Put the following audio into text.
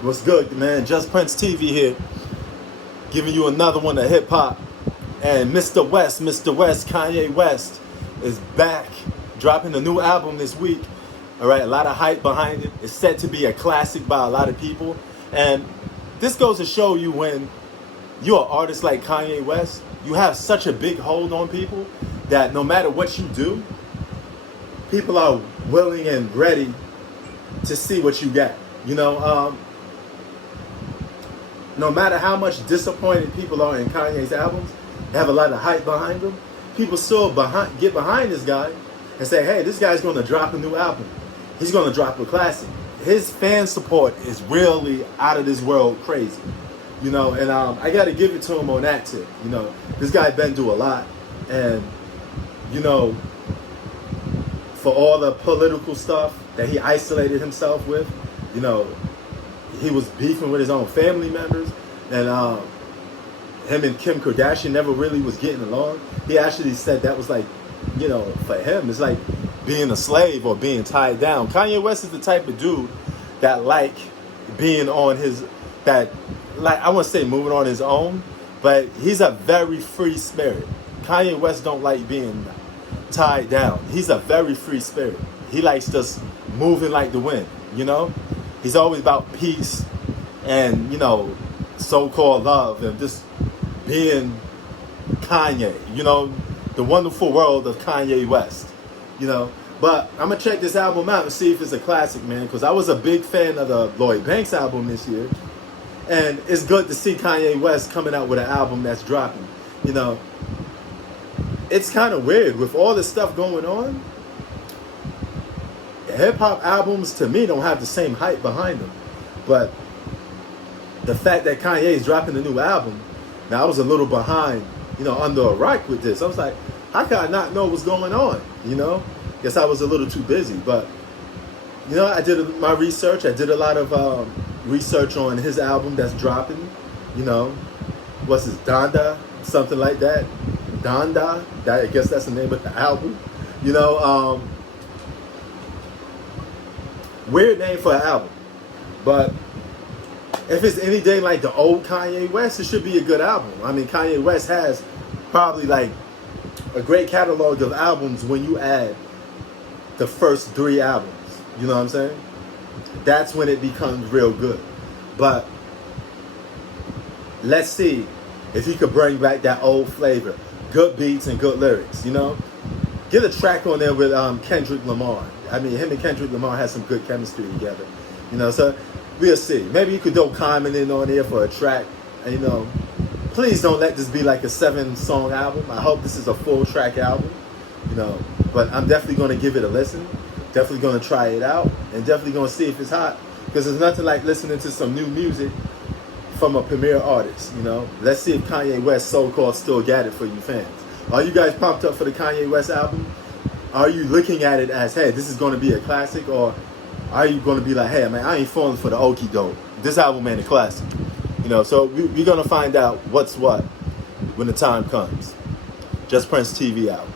What's good, man? Just Prince TV here, giving you another one of hip hop. And Mr. West, Kanye West is back, dropping a new album this week. All right, a lot of hype behind it. It's set to be a classic by a lot of people. And this goes to show you when you're an artist like Kanye West, you have such a big hold on people that no matter what you do, people are willing and ready to see what you got. No matter how much disappointed people are in Kanye's albums, they have a lot of hype behind them. People still get behind this guy and say, hey, this guy's going to drop a new album. He's going to drop a classic. His fan support is really out of this world crazy. And I got to give it to him on that tip. This guy been through a lot. And, for all the political stuff that he isolated himself with, he was beefing with his own family members, and him and Kim Kardashian never really was getting along. He actually said that was like, for him, it's like being a slave or being tied down. Kanye West is the type of dude that being on I wouldn't say moving on his own, but he's a very free spirit. Kanye West don't like being tied down. He's a very free spirit. He likes just moving like the wind, He's always about peace and, so-called love and just being Kanye, the wonderful world of Kanye West, But I'm going to check this album out and see if it's a classic, man, because I was a big fan of the Lloyd Banks album this year. And it's good to see Kanye West coming out with an album that's dropping, It's kind of weird with all this stuff going on. Hip-hop albums, to me, don't have the same hype behind them. But the fact that Kanye is dropping a new album, now I was a little behind, under a rock with this. I was like, how could I not know what's going on, Guess I was a little too busy. But, I did my research. I did a lot of research on his album that's dropping. What's his, Donda? Something like that. Donda? I guess that's the name of the album. Weird name for an album, but if it's anything like the old Kanye West, it should be a good album. I mean, Kanye West has probably a great catalog of albums when you add the first 3 albums. You know what I'm saying? That's when it becomes real good. But let's see if he could bring back that old flavor, good beats and good lyrics. Get a track on there with Kendrick Lamar. I mean, him and Kendrick Lamar has some good chemistry together. So we'll see. Maybe you could throw Common in on there for a track. And, please don't let this be like a 7-song album. I hope this is a full track album. But I'm definitely going to give it a listen. Definitely going to try it out. And definitely going to see if it's hot. Because there's nothing like listening to some new music from a premier artist. Let's see if Kanye West so-called still got it for you fans. Are you guys pumped up for the Kanye West album? Are you looking at it as, hey, this is going to be a classic? Or are you going to be like, hey, man, I ain't falling for the okie doke. This album ain't a classic. So we're going to find out what's what when the time comes. Just Prince TV out.